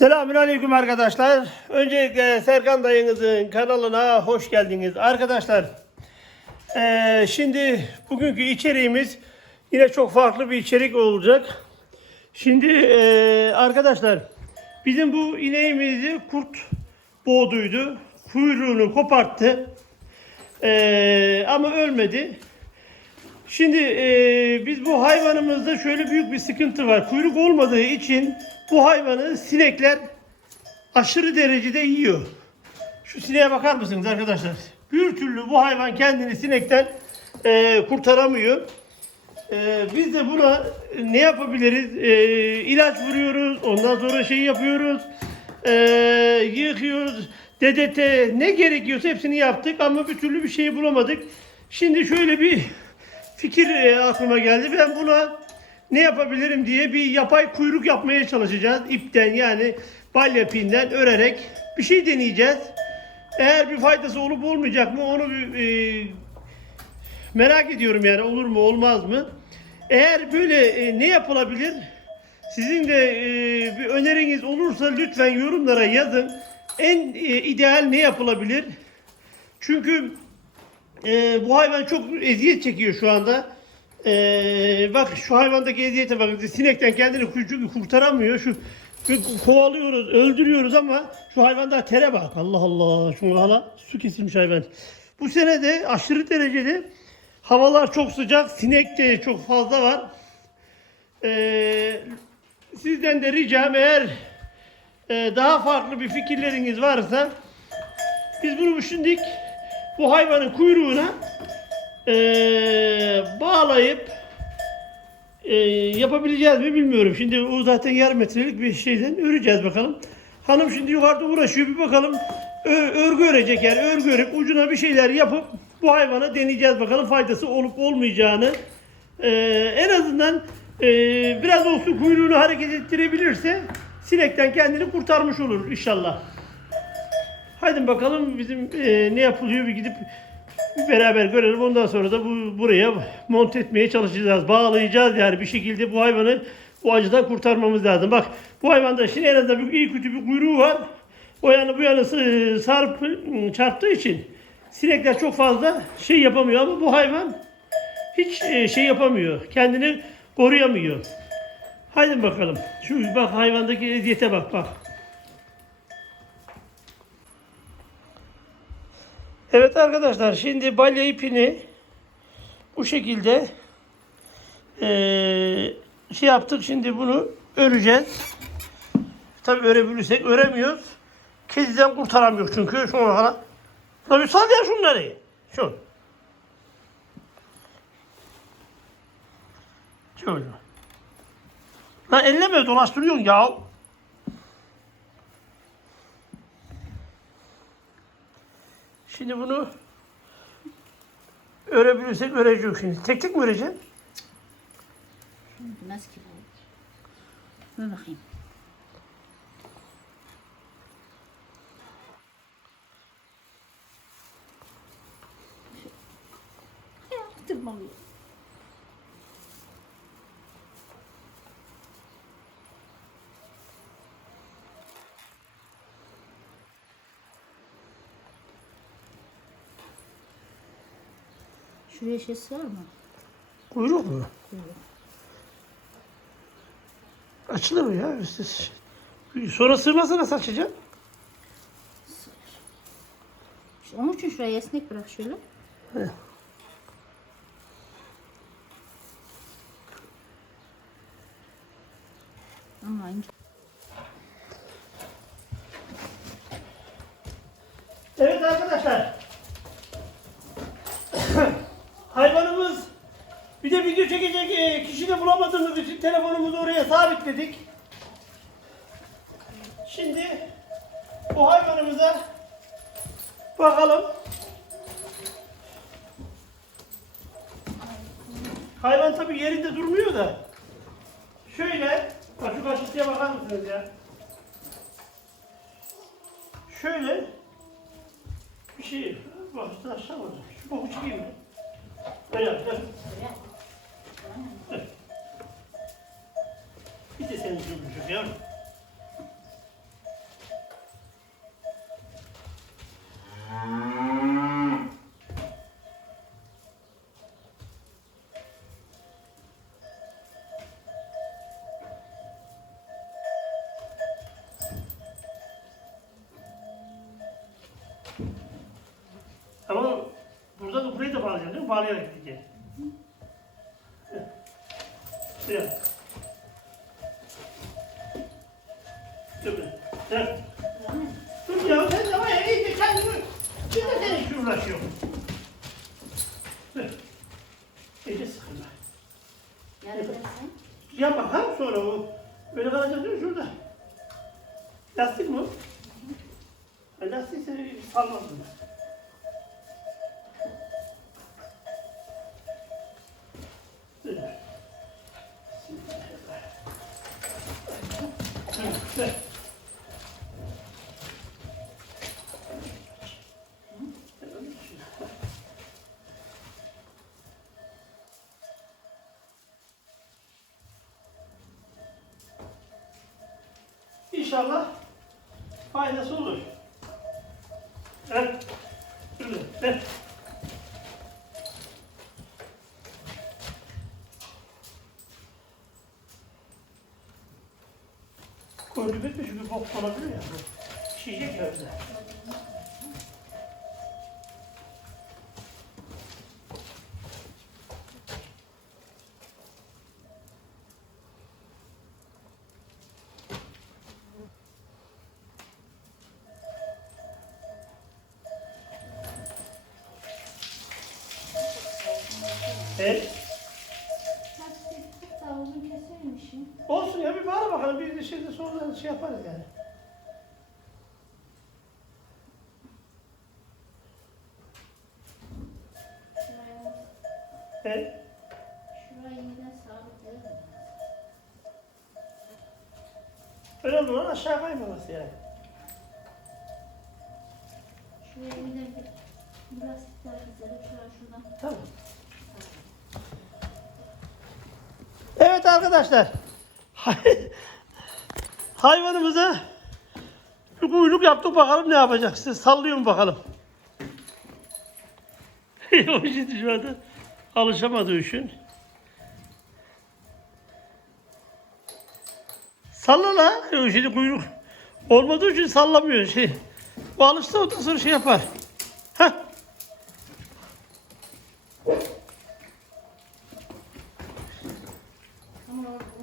Selamünaleyküm arkadaşlar. Öncelikle Serkan dayınızın kanalına hoş geldiniz. Arkadaşlar eee, şimdi bugünkü içeriğimiz yine çok farklı bir içerik olacak. Şimdi eee, arkadaşlar bizim bu ineğimizi kurt boğduydu. Kuyruğunu koparttı. Eee, ama ölmedi. Şimdi e, biz bu hayvanımızda şöyle büyük bir sıkıntı var. Kuyruk olmadığı için bu hayvanı sinekler aşırı derecede yiyor. Şu sineğe bakar mısınız arkadaşlar? Bir türlü bu hayvan kendini sinekten e, kurtaramıyor. E, biz de buna ne yapabiliriz? E, ilaç vuruyoruz, ondan sonra şey yapıyoruz, e, yıkıyoruz, DDT ne gerekiyorsa hepsini yaptık ama bir türlü bir şey bulamadık. Şimdi şöyle bir fikir e, aklıma geldi. Ben buna ne yapabilirim diye bir yapay kuyruk yapmaya çalışacağız. İpten yani balya pinden örerek bir şey deneyeceğiz. Eğer bir faydası olup olmayacak mı onu bir, e, merak ediyorum yani olur mu olmaz mı? Eğer böyle e, ne yapılabilir? Sizin de e, bir öneriniz olursa lütfen yorumlara yazın. En e, ideal ne yapılabilir? Çünkü ee, bu hayvan çok eziyet çekiyor şu anda. Ee, bak şu hayvandaki eziyete bakın. Sinekten kendini kurtaramıyor. Şu kovalıyoruz, öldürüyoruz ama şu hayvanda tere bak. Allah Allah. Şunu hala su kesilmiş hayvan. Bu sene de aşırı derecede havalar çok sıcak. Sinek de çok fazla var. Ee, sizden de ricam eğer e, daha farklı bir fikirleriniz varsa biz bunu düşündük. Bu hayvanın kuyruğuna eee, bağlayıp eee, yapabileceğiz mi bilmiyorum. Şimdi o zaten yarım metrelik bir şeyden öreceğiz bakalım. Hanım şimdi yukarıda uğraşıyor bir bakalım. Ö- örgü örecek yani örgü örüp ucuna bir şeyler yapıp bu hayvana deneyeceğiz bakalım faydası olup olmayacağını. Eee, en azından eee, biraz olsun kuyruğunu hareket ettirebilirse sinekten kendini kurtarmış olur inşallah. Haydi bakalım bizim e, ne yapılıyor bir gidip bir beraber görelim. Ondan sonra da bu buraya monte etmeye çalışacağız. Bağlayacağız yani bir şekilde bu hayvanı bu acıdan kurtarmamız lazım. Bak bu hayvanda şimdi en azından bir, iyi kötü bir kuyruğu var. O yanı bu yanı sı- sarıp çarptığı için sinekler çok fazla şey yapamıyor ama bu hayvan hiç e, şey yapamıyor. Kendini koruyamıyor. Haydi bakalım. Şu bak hayvandaki eziyete bak bak. Evet arkadaşlar şimdi balya ipini bu şekilde eee, şey yaptık şimdi bunu öreceğiz. Tabi örebilirsek öremiyoruz. Kediden kurtaramıyor çünkü şunu hala. Tabi sal ya şunları. Şu. Şöyle. Lan elleme dolaştırıyorsun ya. Şimdi bunu örebilirsek öreceğiz şimdi. Tek tek mi öreceğim? Bilmez ki bu. Dur bakayım. Yaptırmam ya. Şuraya şeysi var mı? Kuyruk mu? Kuyruk. Açılır mı ya? Siz- Sonra sığmazsa nasıl? İşte onun için şuraya esnek bırak şöyle. He. Ama ince. Evet arkadaşlar. Hayvanımız bir e, kişi de bulamadığımız için telefonumuzu oraya sabitledik. Şimdi bu hayvanımıza bakalım. Hayvan tabii yerinde durmuyor da. Şöyle, bak şu kaşıntıya bakar mısınız ya? Şöyle bir şey bak işte aşağı olacak. Şu boku çekeyim Bizi senin cümlüşüm yavrum. Ama por da burayı da bağlayacağım değil mi? Bağlayarak Dur. İyice sıkılma. Yarın dersen. Ya bakalım sonra o. Böyle kalacak değil mi şurada? Lastik mi? o? Ha, Lastik seni salmaz mı? İnşallah faydası olur. Evet. Şurada. Evet. Koydu bitmiş bir bok olabilir ya. Şişecek ya bize. Daha uzun kesermişim. Olsun ya bir bağır bakalım. Bir de şimdi sonradan şey yaparız yani. Evet. şuraya yeniden sabitlerim. Önemli olan aşağı kaymaması yani. Şuraya yeniden bir bir lastikler dizelim. Şuraya şuradan. Tamam. Evet arkadaşlar. Hay- Hayvanımıza bir kuyruk yaptık bakalım ne yapacak. Siz sallıyorum bakalım. o şimdi şu anda alışamadığı için. Salla la. Şimdi kuyruk olmadığı için sallamıyor şey. Bu alışsa ondan sonra şey yapar.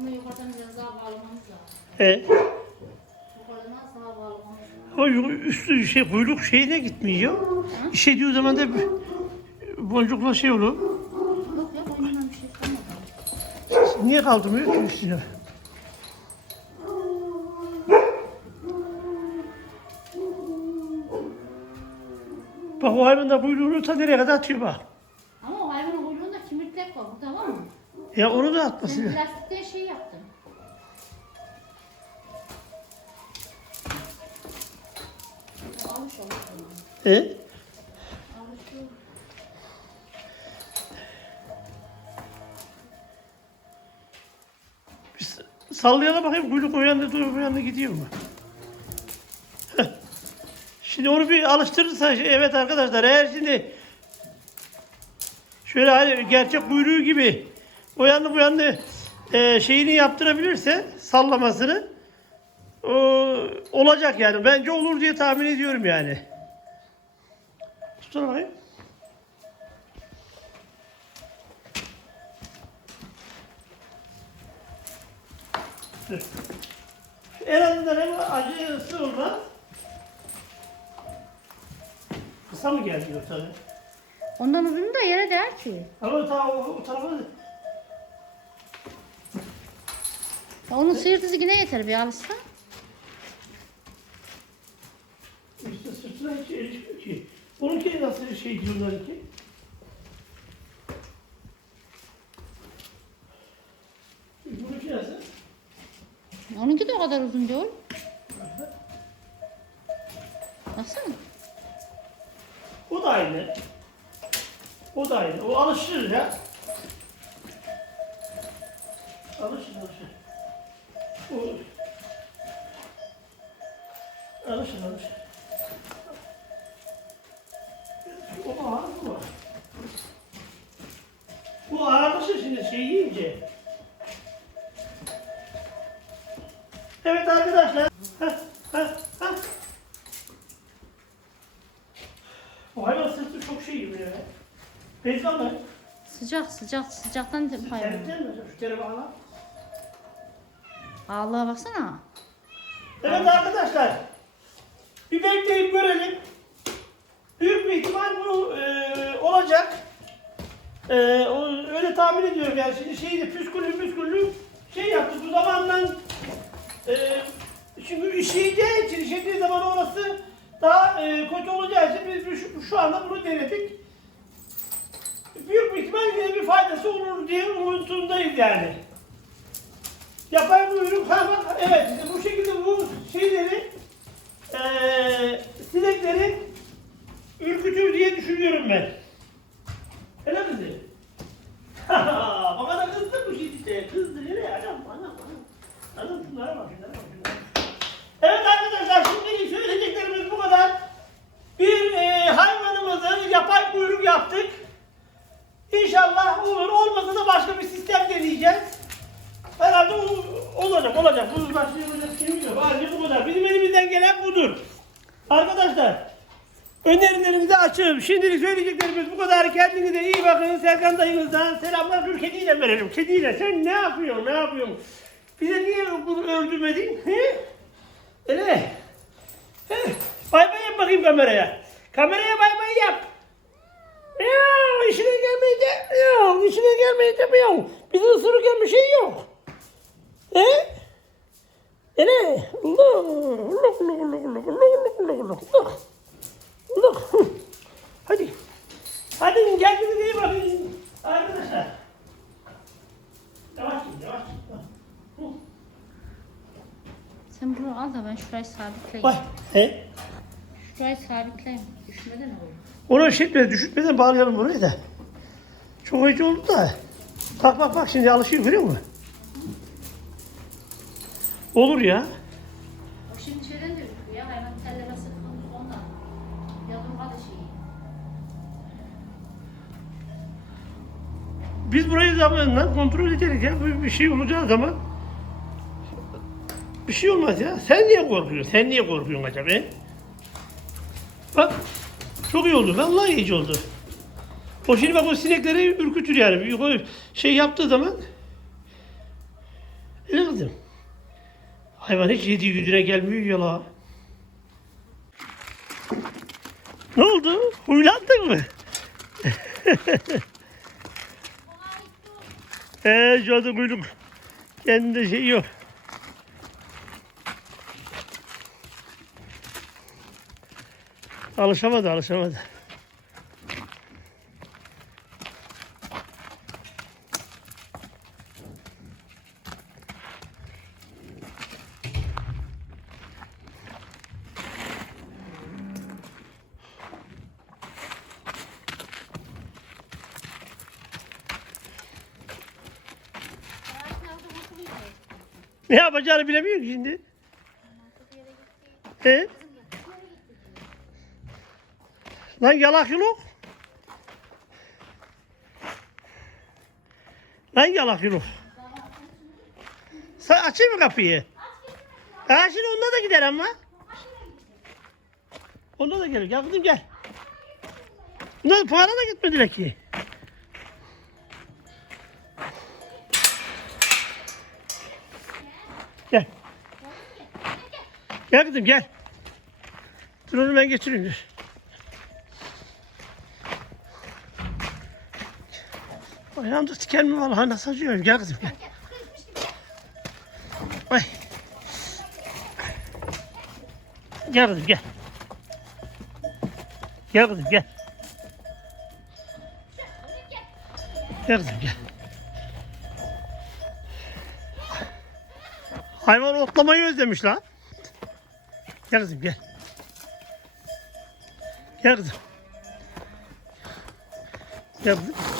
Onu yukarıdan biraz daha bağlamamız lazım. Evet. Yukarıdan sağa bağlamamız lazım. O yu- üstü şey kuyruk şeyine gitmiyor. İşe diyor zaman da bir boncukla şey olur. Yok ya boynundan bir şey kalmadı. Niye kaldırmıyor ki üstüne? Bak o hayvan da kuyruğunu ta nereye kadar atıyor bak. Ama o hayvanın kuyruğunda kimiklek var. Bu tamam mı? Ya onu da atması. Lazım. plastikten şey yaptın. Almış olur. E? Biz sallayalım bakayım kuyruk o yanda duruyor bu yanda gidiyor mu? Heh. Şimdi onu bir alıştırırsa şey- evet arkadaşlar eğer şimdi şöyle hani gerçek kuyruğu gibi o yandı bu yandı e, şeyini yaptırabilirse sallamasını o, olacak yani. Bence olur diye tahmin ediyorum yani. Tutsana bakayım. Dur. En azından hem acısı olmaz. Kısa mı geldi yoksa? Ondan uzun da yere değer ki. Ama ta o, o tarafa Ya onun sıyırtısı yine yeter bir alışsa. işte sırtına hiç erişmiyor ki. Onunki nasıl şey diyorlar ki? Bununki nasıl? Onunki de o kadar uzun değil. Baksana. O da aynı. O da aynı. O alışır ya. Alışır alışır. O... Alışır alışır. O ağır mı? Bu ağırlaşır şimdi şey yiyince. Evet arkadaşlar. Heh, heh, heh. O hayvan sırtı çok şey gibi ya. Mı? sıcak sıcak sıcaktan hayvan. Terlikler mi? Şu teri bağla. Allah'a baksana. Evet arkadaşlar. Bir bekleyip görelim. Büyük bir ihtimal bu e, olacak. E, öyle tahmin ediyorum yani. Şimdi şeyi de püsküllü püsküllü şey yaptı. Bu zamandan e, şimdi işleyeceği için işlediği zaman orası daha e, kötü olacağı için biz şu, şu anda bunu denedik. Büyük bir ihtimal yine bir faydası olur diye umutundayız yani. Yapay buyruk ha bak evet bu şekilde bu şeyleri eee sinekleri ürkütür diye düşünüyorum ben. Öyle mi? Bana da kızdı bu şey işte. Kızdı nereye? Anam anam anam. Anam şunlara bak şunlara bak şunlara. Evet arkadaşlar şimdiki söyleyeceklerimiz bu kadar. Bir eee hayvanımızı yapay buyruk yaptık. İnşallah olur. Olmasa da başka bir sistem deneyeceğiz. Herhalde o- olacak, olacak. Bu başka yapacak şey yok. Bence bu kadar. Bizim elimizden gelen budur. Arkadaşlar, önerilerimizi açığım. Şimdilik söyleyeceklerimiz bu kadar. Kendinize iyi bakın. Serkan dayınızdan selamlar. Dur kediyle verelim. Kediyle. Sen ne yapıyorsun, ne yapıyorsun? Bize niye bunu öldürmedin? He? Öyle. He? Bay bay yap bakayım kameraya. Kameraya bay bay yap. Yok, işine gelmeyecek. Yok, işine gelmeyecek. Yok. Bizi ısırırken bir şey yok. He? Ene? Look, look, look, look, look, look, look, look, Look. Hadi. Hadi kendinize iyi bakın. Arkadaşlar. Yavaş git, yavaş. Hı. Sen bunu al da ben şurayı sabitleyeyim. Vay. He? Şurayı sabitleyeyim. Düşmeden olur. Onu şişmez, düşürtmeden bağlayalım burayı da. Çok acı oldu da. Bak bak bak şimdi alışıyor görüyor musun? Olur ya. Biz burayı zamanla kontrol ederiz ya. Bir, şey olacağı zaman bir şey olmaz ya. Sen niye korkuyorsun? Sen niye korkuyorsun acaba? Bak çok iyi oldu. Vallahi iyi oldu. O şimdi bak o sinekleri ürkütür yani. O şey yaptığı zaman öyle kızım. Hayvan hiç yediği gücüne gelmiyor ya la. Ne oldu? Huylandın mı? Eee cadı kuyruk. Kendinde şey yok. Alışamadı, alışamadı. Ne yapacağını bilemiyor ki şimdi. He? Lan yalak yok. Lan yalak yok. Sen açayım mı kapıyı? Ha şimdi onda da gider ama. Onda da gelir. Gel kızım gel. Bunlar para da gitmediler ki. Gel kızım gel. Dur onu ben geçireyim. dur. Ayağımda tiken mi? Ha nasıl acıyor? Gel kızım gel. Ay. Gel kızım gel. Gel kızım gel. Gel kızım gel. Hayvan otlamayı özlemiş lan. Gel kızım gel. Gel kızım. Gel kızım.